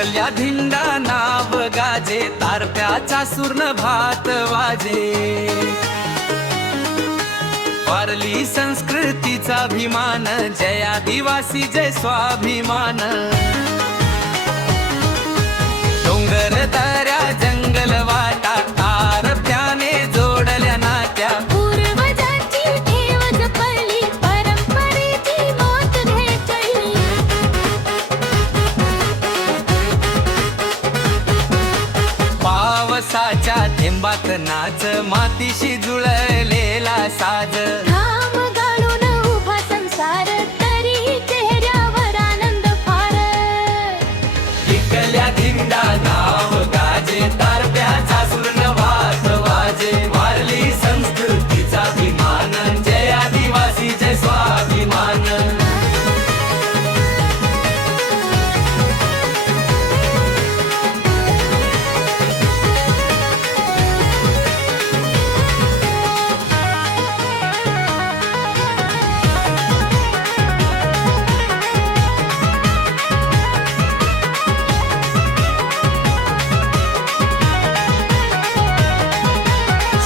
विकल्या धिंडा नाव गाजे, तारप्याचा सुर्ण भात वाजे. वारली संस्कृतीचा अभिमान, जय आदिवासी जय स्वाभिमान. डोंगर दऱ्या जंगल वाटा, तारप्याने जोडल्या नात्या. पूर्वजांची ठेव जपली, परंपरेची मात घेतली. पावसाच्या थेंबात नाच, मातीशी जुळलेला साज. घाम गाळून उभा संसार, तरी चेहऱ्यावर आनंद फार. विकल्या धिंडा नाव गाजे, तारप्याचा सुर्ण भात वाजे. वारली संस्कृतीचा अभिमान, जय आदिवासी जय स्वाभिमान.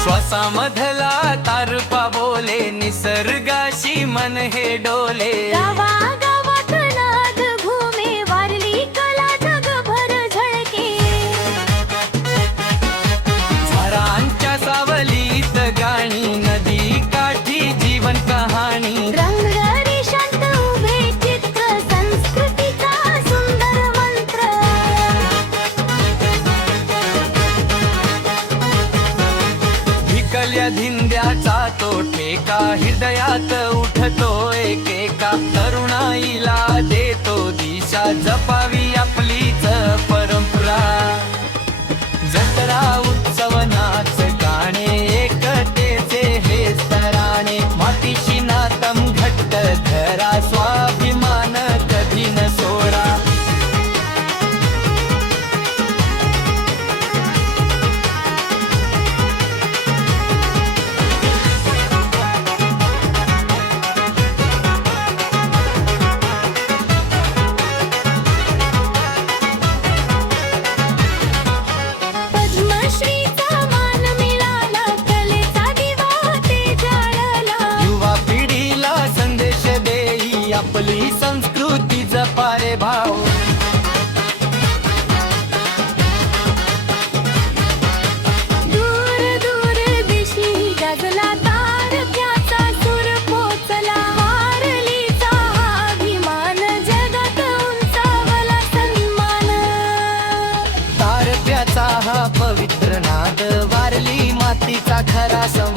श्वासामधला तारपा बोले, निसर्गाशी मन हे डोले. गावागावात नाद घुमे, वारली कला जगभर झळके. झाडांच्या सावलीत गाणी, नदी काठी जीवन कहाणी. रंगरी शांत उभे चित्र, संस्कृतीचा सुंदर मंत्र. विकल्या धिंड्याचा तो ठेका, हृदयात उठतो एकेका. तरुणाईला देतो दिशा, जपावी आपलीच परंपरा. जत्रा उत्सव नाच गाणे, एकतेचे हे तराणे. मातीशी नातम घट्ट धरा, स्वाभिमान कधी न सोडा. पद्मश्रीचा मान मिळाला, कलेचा दिवा ते जाळला. युवा पिढीला संदेश देई, आपली संस्कृती जपारे भाव. दूर दूर दिशी गाजला तारप्याचा सूर पोचला. वारलीचा हा अभिमान, जगात उंचावला सन्मान. तारप्याचा हा पवित्र नाद, वारली मातीचा खरा संवाद.